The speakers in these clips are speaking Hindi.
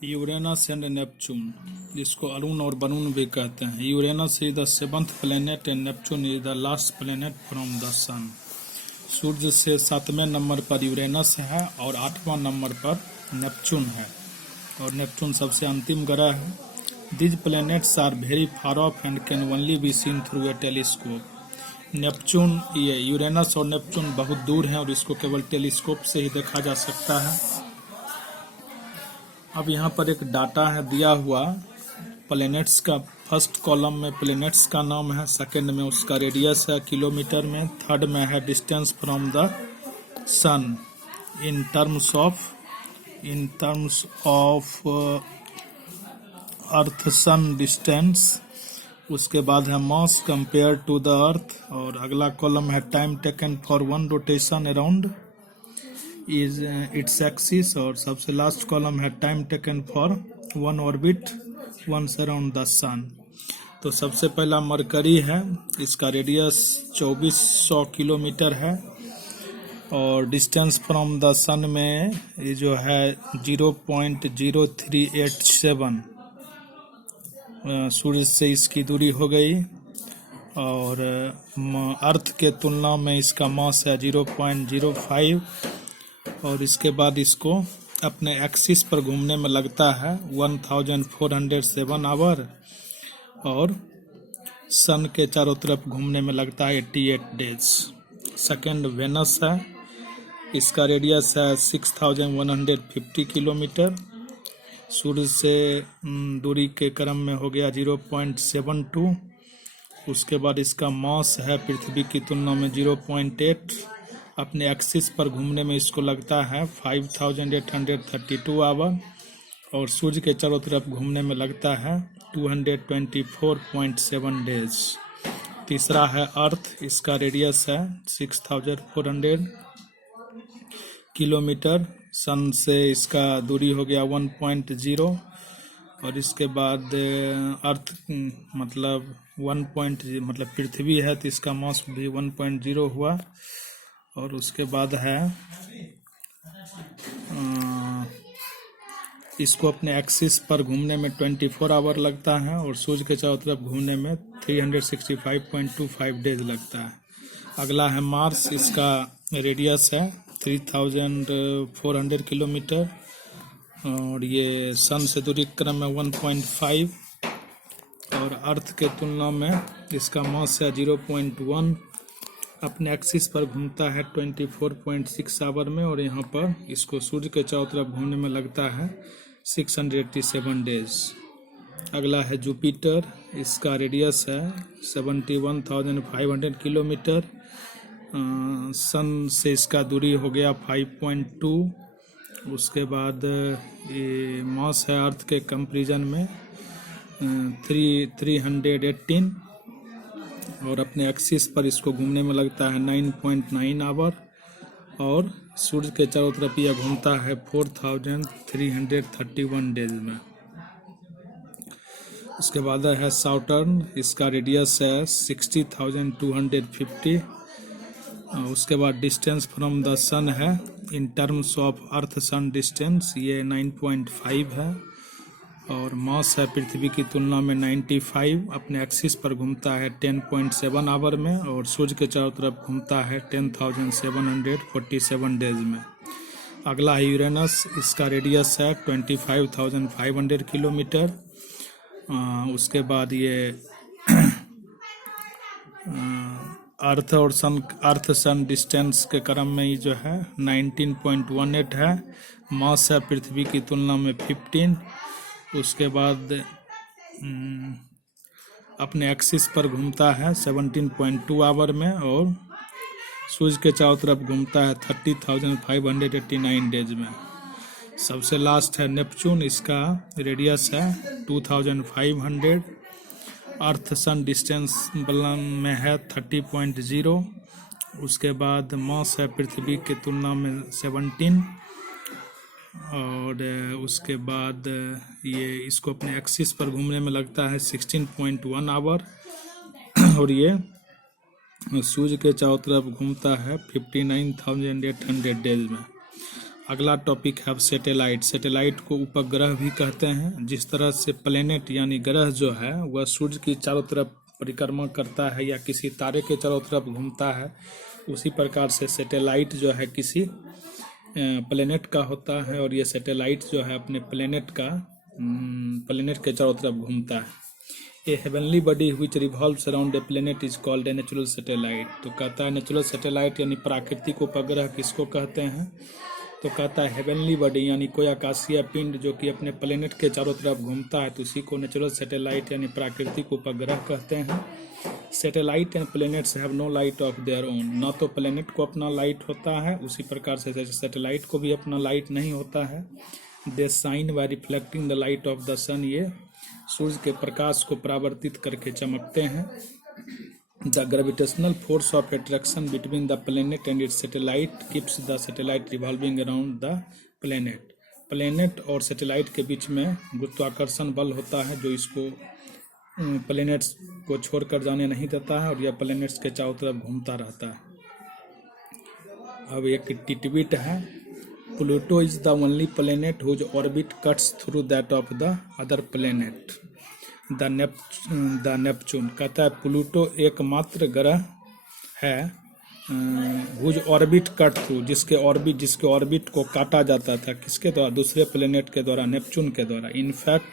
यूरेनस एंड नेपच्यून, जिसको अरुण और वरुण भी कहते हैं। Uranus is the 7th planet and Neptune is the last planet from the sun. सूर्य से 7वें नंबर पर यूरेनस है और 8वां नंबर पर नेपच्यून है, और नेपच्यून सबसे अंतिम ग्रह है। These planets are very far off and can only be seen through a telescope. Neptune, ये यूरेनस और नेपच्यून बहुत दूर हैं और इसको केवल टेलीस्कोप से ही देखा जा सकता है। अब यहाँ पर एक डाटा है दिया हुआ प्लैनेट्स का। फर्स्ट कॉलम में प्लैनेट्स का नाम है, सेकंड में उसका रेडियस है किलोमीटर में, थर्ड में है distance from the sun in terms of earth sun distance. उसके बाद है mass compare to the earth, और अगला कॉलम है time taken for one rotation around is its axis, और सबसे लास्ट कॉलम है time taken for one orbit once around the sun. तो सबसे पहला मरकरी है, इसका रेडियस 2400 किलोमीटर है, और डिस्टेंस फ्रॉम द सन में ये जो है 0.0387 सूर्य से इसकी दूरी हो गई, और अर्थ के तुलना में इसका मास है 0.05, और इसके बाद इसको अपने एक्सिस पर घूमने में लगता है 1407 आवर, और सन के चारों तरफ घूमने में लगता है 88 डेज। सेकंड वेनस है, इसका रेडियस है 6150 किलोमीटर, सूर्य से दूरी के क्रम में हो गया 0.72। उसके बाद इसका मास है पृथ्वी की तुलना में 0.8, अपने एक्सिस पर घूमने में इसको लगता है 5832 आवर, और सूर्य के चारों तरफ घूमने में लगता है 224.7 डेज। तीसरा है अर्थ, इसका रेडियस है 6400 किलोमीटर, सन से इसका दूरी हो गया 1.0, और इसके बाद अर्थ मतलब 1.0 मतलब पृथ्वी है तो इसका मास भी 1.0 हुआ, और उसके बाद है इसको अपने एक्सिस पर घूमने में 24 आवर लगता है, और सूर्य के चारों तरफ घूमने में 365.25 डेज लगता है। अगला है मार्स, इसका रेडियस है 3400 किलोमीटर, और ये सन से दूरी क्रम में 1.5, और अर्थ के तुलना में इसका मास है 0.1, अपने एक्सिस पर घूमता है 24.6 आवर में, और यहाँ पर इसको सूर्य के चारों तरफ घूमने में लगता है 687 डेज। अगला है जुपिटर, इसका रेडियस है 71,500 किलोमीटर, सन से इसका दूरी हो गया 5.2। उसके बाद ये मास है अर्थ के कंपैरिजन में 318, और अपने एक्सिस पर इसको घूमने में लगता है 9.9 आवर, और सूर्य के चारों तरफ यह घूमता है 4331 डेज में। उसके बाद है सैटर्न, इसका रेडियस है 60,250, उसके बाद डिस्टेंस फ्रॉम द सन है in terms of earth sun distance, ये 9.5 है, और मास है पृथ्वी की तुलना में 95, अपने एक्सिस पर घूमता है 10.7 आवर में, और सूर्य के चारों तरफ घूमता है 10,747 डेज में। अगला है यूरेनस, इसका रेडियस है 25,500 किलोमीटर, उसके बाद ये अर्थ सन डिस्टेंस के क्रम में ही जो है 19.18 है, मास है पृथ्वी की तुलना में 15, उसके बाद अपने एक्सिस पर घूमता है 17.2 आवर में, और सूर्य के चारों तरफ घूमता है 30,589 डेज में। सबसे लास्ट है नेपच्यून, इसका रेडियस है 2500, अर्थ सन डिस्टेंस में है 30.0, उसके बाद मास है पृथ्वी के तुलना में 17, और उसके बाद ये इसको अपने एक्सिस पर घूमने में लगता है 16.1 आवर, और ये सूर्य के चारों तरफ घूमता है 59,800 डेज में। अगला टॉपिक है सैटेलाइट। सैटेलाइट को उपग्रह भी कहते हैं। जिस तरह से प्लेनेट यानी ग्रह जो है वह सूर्य की चारों तरफ परिक्रमा करता है या किसी तारे के चारों तरफ घूमता है, उसी प्रकार से सैटेलाइट जो है किसी प्लेनेट का होता है, और ये सैटेलाइट जो है अपने प्लेनेट के चारों तरफ घूमता है। ए heavenly body which revolves around a planet is called a natural satellite. तो कहता है नेचुरल सैटेलाइट यानी प्राकृतिक उपग्रह किसको कहते हैं, तो कहता है हेवनली बॉडी यानी कोई आकाशीय पिंड जो कि अपने प्लेनेट के चारों तरफ घूमता है, तो उसी को नेचुरल सैटेलाइट यानी प्राकृतिक उपग्रह कहते हैं। Satellite and planets have no light of their own. ना तो प्लेनेट को अपना लाइट होता है, उसी प्रकार से सैटेलाइट को भी अपना लाइट नहीं होता है। They shine by reflecting the light of the sun. ये सूर्य के प्रकाश को परावर्तित करके चमकते हैं। The gravitational force of attraction between the planet and its satellite keeps the satellite revolving around the planet. Planet और सैटेलाइट के बीच में गुरुत्वाकर्षण बल होता है जो इसको प्लेनेट्स को छोड़कर जाने नहीं देता है, और यह प्लेनेट्स के चारों तरफ घूमता रहता है। अब एक टिटबिट है, Pluto is the only planet whose orbit cuts through that of the other planet the Neptune. कहता है प्लूटो एकमात्र ग्रह है हुज ऑर्बिट कट थ्रू, जिसके ऑर्बिट को काटा जाता था किसके द्वारा, दूसरे प्लेनेट के द्वारा, नेपच्यून के द्वारा। In fact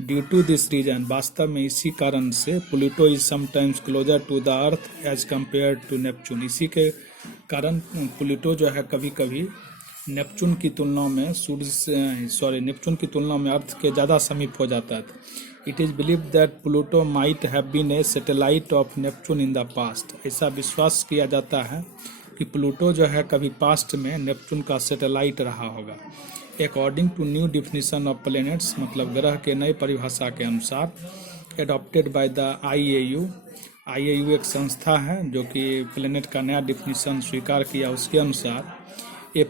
due to this reason, वास्तव में इसी कारण से Pluto is sometimes closer to the earth as compared to Neptune. इसी के कारण प्लूटो जो है कभी कभी नेपच्यून की तुलना में नेपच्यून की तुलना में अर्थ के ज़्यादा समीप हो जाता है। It is believe that Pluto might have been a satellite of Neptune in the past. ऐसा विश्वास किया जाता है कि प्लूटो जो है कभी पास्ट में नेपच्यून का सैटेलाइट रहा होगा। According to new definition of planets, मतलब ग्रह के नए परिभाषा के अनुसार, एडॉप्टेड बाय द IAU एक संस्था है जो कि प्लैनेट का नया डिफिनीशन स्वीकार किया। उसके अनुसार a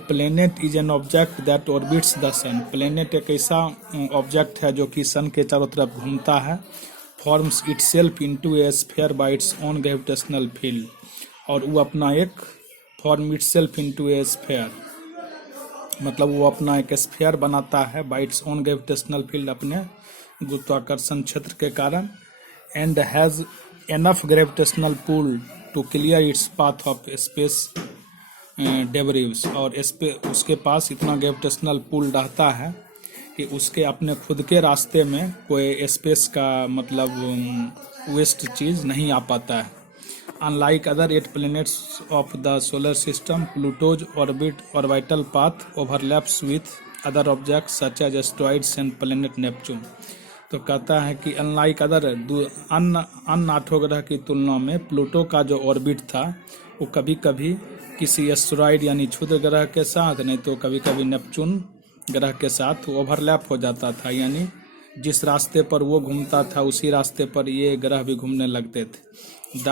planet is an object that orbits the sun. Planet एक ऐसा ऑब्जेक्ट है जो कि सन के चारों तरफ घूमता है। Forms itself into a sphere by its own gravitational field, और वो अपना एक form itself into a sphere, मतलब वो अपना एक स्फीयर बनाता है by its own gravitational field, अपने गुरुत्वाकर्षण क्षेत्र के कारण। And has enough gravitational pull to clear its path of space debris. और उसके पास इतना ग्रेविटेशनल पुल रहता है कि उसके अपने खुद के रास्ते में कोई स्पेस का मतलब वेस्ट चीज़ नहीं आ पाता है। Unlike other 8 planets of the solar system, Pluto's orbital path overlaps with other objects such as asteroids and planet Neptune. तो कहता है कि अनलाइक अदर अन्य 8 ग्रह की तुलना में प्लूटो का जो ऑर्बिट था वो कभी कभी किसी एस्टेरॉइड यानी क्षुद्र ग्रह के साथ, नहीं तो कभी कभी नेपच्यून ग्रह के साथ ओवरलैप हो जाता था, यानी जिस रास्ते पर वो घूमता था उसी रास्ते पर ये ग्रह भी घूमने लगते थे। The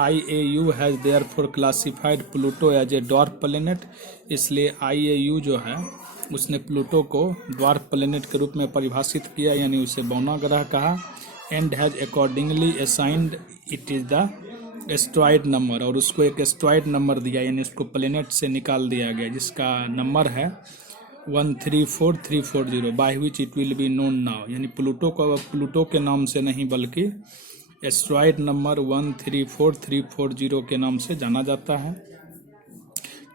IAU has therefore classified Pluto as a dwarf planet. इसलिए IAU जो है उसने प्लूटो को ड्वार्फ प्लैनेट के रूप में परिभाषित किया, यानी उसे बौना ग्रह कहा। And has accordingly assigned it is the asteroid number, और उसको एक एस्टेरॉइड नंबर दिया, यानी उसको प्लैनेट से निकाल दिया गया, जिसका नंबर है 134340, by which it will be known now. यानी प्लूटो को अब प्लूटो के नाम से नहीं बल्कि एस्टेरॉइड नंबर 134340 के नाम से जाना जाता है।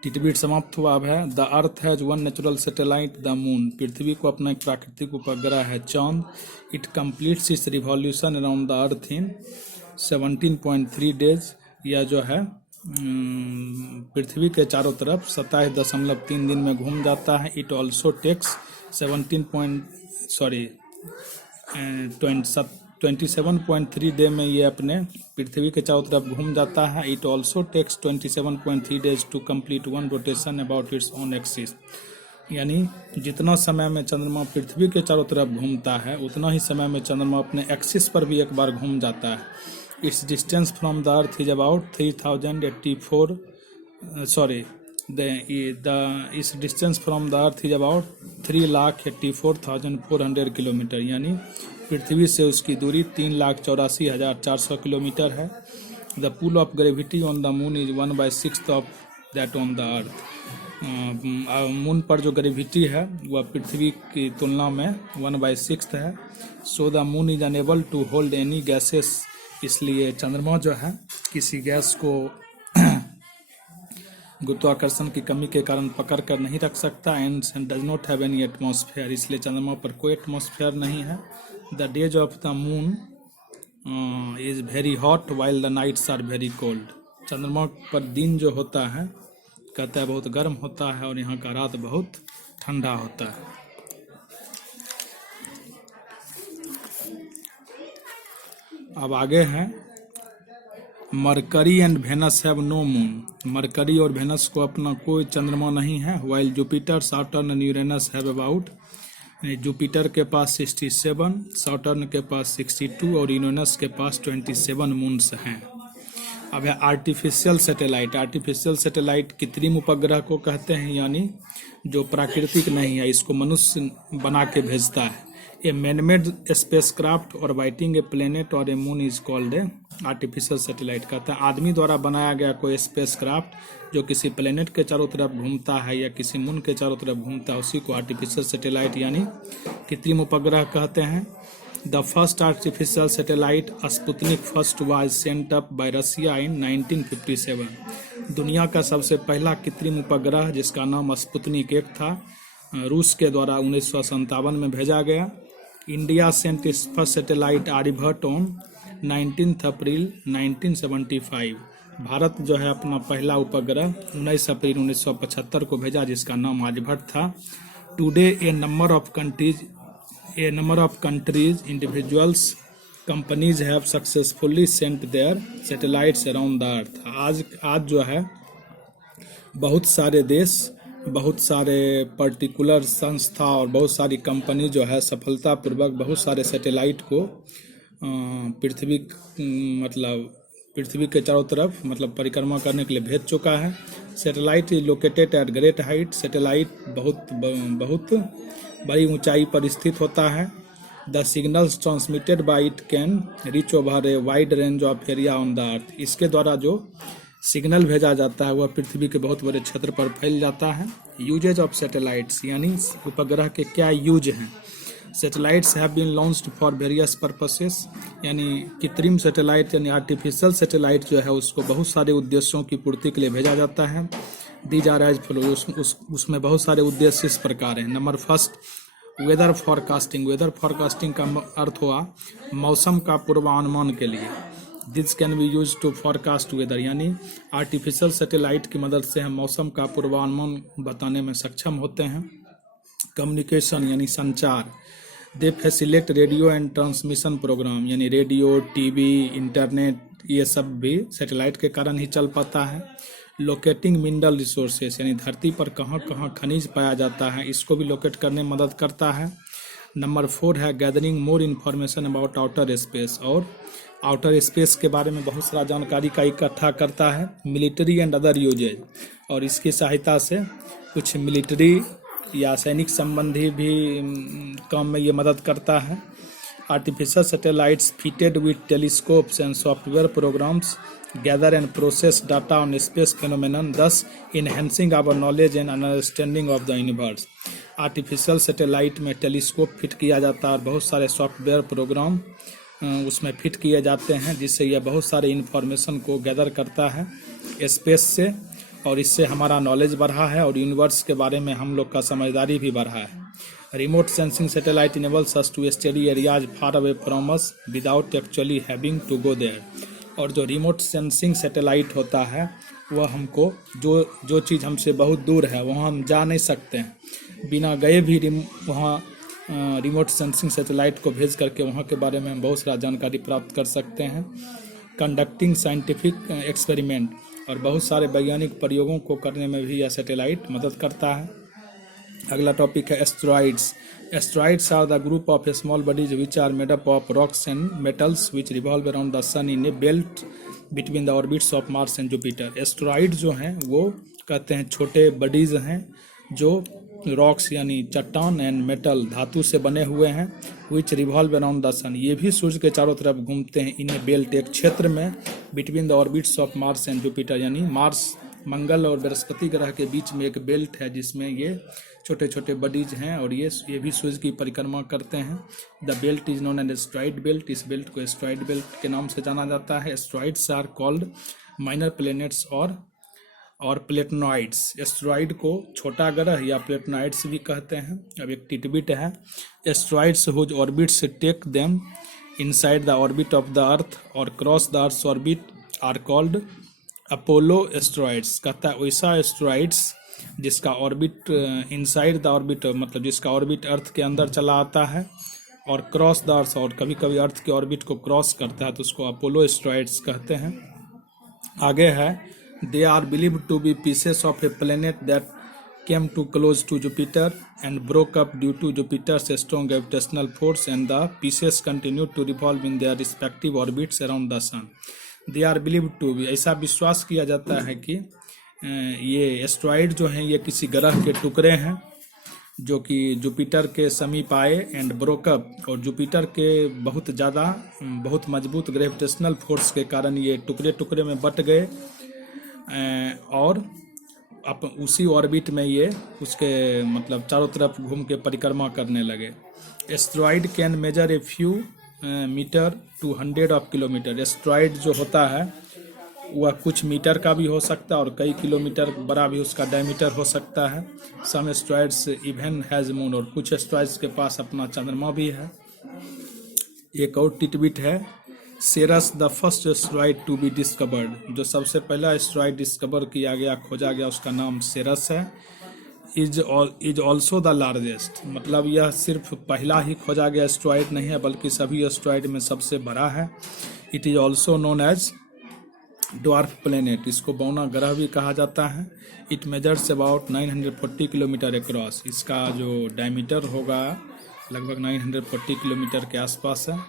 टिटबिट समाप्त हुआ अब है। The earth has one natural satellite the moon. पृथ्वी को अपना एक प्राकृतिक उपग्रह है चांद। It completes its revolution around the earth in 17.3 days. यह जो है पृथ्वी के चारों तरफ 27.3 दिन में घूम जाता है। इट ऑल्सो टेक्स 27.3 डे में ये अपने पृथ्वी के चारों तरफ घूम जाता है। It also takes 27.3 days to complete one rotation about its own axis. यानी जितना समय में चंद्रमा पृथ्वी के चारों तरफ घूमता है उतना ही समय में चंद्रमा अपने एक्सिस पर भी एक बार घूम जाता है। Its distance from the earth is about 3084 इस distance from the earth is about 3,84,400 kilometre. यानी पृथ्वी से उसकी दूरी 3,84,400 किलोमीटर है। The pull of gravity on the moon is 1/6 of that on the earth. Moon पर जो ग्रेविटी है वह पृथ्वी की तुलना में 1/6 है। So the moon is unable to hold any gases, इसलिए चंद्रमा जो है किसी गैस को गुरुत्वाकर्षण की कमी के कारण पकड़ कर नहीं रख सकता। And does not have any atmosphere, इसलिए चंद्रमा पर कोई एटमॉस्फेयर नहीं है। The days of the moon is very hot while the nights are very cold. चंद्रमा पर दिन जो होता है कहता है बहुत गर्म होता है और यहाँ का रात बहुत ठंडा होता है। अब आगे है Mercury and Venus have no moon. Mercury और वेनस को अपना कोई चंद्रमा नहीं है। While Jupiter, Saturn and Uranus have about, Jupiter के पास 67, सैटर्न के पास 62 और यूरेनस के पास 27 मून्स हैं। अब है आर्टिफिशियल सैटेलाइट। आर्टिफिशियल सैटेलाइट कृत्रिम उपग्रह को कहते हैं, यानी जो प्राकृतिक नहीं है, इसको मनुष्य बना के भेजता है। ए मैनमेड स्पेसक्राफ्ट और वाइटिंग ए प्लेनेट और a moon is called a artificial satellite. कहता है आदमी द्वारा बनाया गया कोई स्पेसक्राफ्ट जो किसी प्लेनेट के चारों तरफ घूमता है या किसी मून के चारों तरफ घूमता है, उसी को आर्टिफिशियल सैटेलाइट यानी कृत्रिम उपग्रह कहते हैं। The first artificial satellite Sputnik first was sent up by Russia in 1957। दुनिया का सबसे पहला कृत्रिम उपग्रह जिसका नाम स्पुतनिक 1 था, रूस के द्वारा 1957 में भेजा गया। India sent its first satellite Aryabhata on 19 April 1975। Bharat जो है अपना पहला उपग्रह 19 अप्रैल 1975 को भेजा जिसका नाम आर्यभट्ट था। Today a number of countries individuals companies have successfully sent their satellites around the earth. आज जो है बहुत सारे देश, बहुत सारे पर्टिकुलर संस्था और बहुत सारी कंपनी जो है सफलतापूर्वक बहुत सारे सैटेलाइट को पृथ्वी के चारों तरफ परिक्रमा करने के लिए भेज चुका है। Satellite is located at great height. Satellite बहुत बड़ी ऊंचाई पर स्थित होता है। The signals transmitted by it can reach over a wide range of area on the अर्थ। इसके द्वारा जो सिग्नल भेजा जाता है वह पृथ्वी के बहुत बड़े क्षेत्र पर फैल जाता है। यूजेज ऑफ सैटेलाइट्स, यानी उपग्रह के क्या यूज हैं। Satellites have been launched for various purposes, यानी कृत्रिम सैटेलाइट यानी आर्टिफिशियल सैटेलाइट जो है उसको बहुत सारे उद्देश्यों की पूर्ति के लिए भेजा जाता है। दी जा रहा है उसमें बहुत सारे उद्देश्य इस प्रकार हैं। Number first, weather forecasting. Weather forecasting का अर्थ हुआ मौसम का पूर्वानुमान के लिए। This can be use to forecast weather, यानी आर्टिफिशियल सैटेलाइट की मदद से हम मौसम का पूर्वानुमान बताने में सक्षम होते हैं। कम्युनिकेशन यानी संचार। They facilitate radio and transmission program, यानी रेडियो, टीवी, इंटरनेट ये सब भी सैटेलाइट के कारण ही चल पाता है। लोकेटिंग मिनरल रिसोर्सेस, यानी धरती पर कहाँ कहाँ खनिज पाया जाता है, इसको भी लोकेट करने में मदद करता है। नंबर 4 है gathering more information about outer space, और आउटर स्पेस के बारे में बहुत सारा जानकारी का इकट्ठा करता है। मिलिट्री एंड अदर यूजेज, और इसकी सहायता से कुछ मिलिट्री या सैनिक संबंधी भी काम में ये मदद करता है। Artificial satellites fitted with telescopes and software programs gather and process data on space phenomenon, thus enhancing our knowledge and understanding of the universe. Artificial satellite में टेलीस्कोप फिट किया जाता है और बहुत सारे सॉफ्टवेयर प्रोग्राम उसमें फिट किए जाते हैं, जिससे यह बहुत सारे इन्फॉर्मेशन को गैदर करता है स्पेस से, और इससे हमारा नॉलेज बढ़ा है और यूनिवर्स के बारे में हम लोग का समझदारी भी बढ़ा है। Remote sensing satellite enables us to study areas far away from us without actually having to go there. और जो रिमोट सेंसिंग सैटेलाइट होता है वह हमको जो चीज़ हमसे बहुत दूर है वहाँ हम जा नहीं सकते हैं, बिना गए भी वहाँ रिमोट सेंसिंग सैटेलाइट को भेज करके वहाँ के बारे में हम बहुत सारा जानकारी प्राप्त कर सकते हैं। कंडक्टिंग साइंटिफिक एक्सपेरिमेंट, और बहुत सारे वैज्ञानिक प्रयोगों को करने में भी यह सैटेलाइट मदद करता है। अगला टॉपिक है asteroids. Asteroids are the group of small bodies which are made up of rocks and metals which revolve around the sun in a belt between the orbits of Mars and Jupiter. Asteroid जो हैं वो कहते हैं छोटे बॉडीज हैं जो रॉक्स यानी चट्टान एंड मेटल धातु से बने हुए हैं, विच रिवॉल्व अराउंड द सन, ये भी सूर्य के चारों तरफ घूमते हैं। इन बेल्ट एक क्षेत्र में between the orbits of Mars and Jupiter, यानी मार्स मंगल और बृहस्पति ग्रह के बीच में एक बेल्ट है जिसमें ये छोटे छोटे बॉडीज हैं और ये भी सूर्य की परिक्रमा करते हैं। The belt is known as asteroid belt. इस बेल्ट को एस्ट्रॉइड बेल्ट के नाम से जाना जाता है। Asteroids are called minor planets और प्लेटनॉइड्स। एस्ट्रॉइड को छोटा ग्रह या प्लेटनॉइड्स भी कहते हैं। अब एक टिटबिट है, asteroids whose orbits take them inside the orbit of the earth और cross the earth orbit are called Apollo asteroids. कहता है वैसा एस्ट्रॉइड्स जिसका ऑर्बिट इनसाइड द ऑर्बिट, मतलब जिसका ऑर्बिट अर्थ के अंदर चला आता है और क्रॉस द अर्थ, और कभी कभी अर्थ के ऑर्बिट को क्रॉस करता है, तो उसको अपोलो एस्ट्रॉइड्स कहते हैं। आगे है, they are believed to be pieces of a planet that came too close to Jupiter and broke up due to Jupiter's strong gravitational force, and the pieces continued to revolve in their respective orbits around the sun. They are believed to be, ऐसा विश्वास किया जाता है कि ये एस्ट्रॉइड जो हैं ये किसी ग्रह के टुकड़े हैं जो कि जुपिटर के समीप आए एंड ब्रोकअप, और जुपिटर के बहुत मजबूत ग्रेविटेशनल फोर्स के कारण ये टुकड़े टुकड़े में बट गए और उसी ऑर्बिट में ये उसके मतलब चारों तरफ घूम के परिक्रमा करने लगे। Asteroid can measure a few metre to 100 of kilometre. Asteroid जो होता है वह कुछ मीटर का भी हो सकता है और कई किलोमीटर बड़ा भी उसका डायमीटर हो सकता है। सम एस्ट्रॉइड्स इवन हैज मून, और कुछ एस्ट्रॉइड्स के पास अपना चंद्रमा भी है। एक और टिटबिट है, Ceres the first asteroid to be discovered. जो सबसे पहला एस्ट्रॉइड डिस्कवर किया गया, खोजा गया, उसका नाम सेरस है। इज ऑल्सो द लार्जेस्ट, मतलब यह सिर्फ पहला ही खोजा गया एस्ट्रॉइड नहीं है बल्कि सभी एस्ट्रॉइड में सबसे बड़ा है। It is also known as dwarf planet. इसको बौना ग्रह भी कहा जाता है। It measures about 940 kilometre across. इसका जो डायमीटर होगा लगभग 940 किलोमीटर के आसपास है।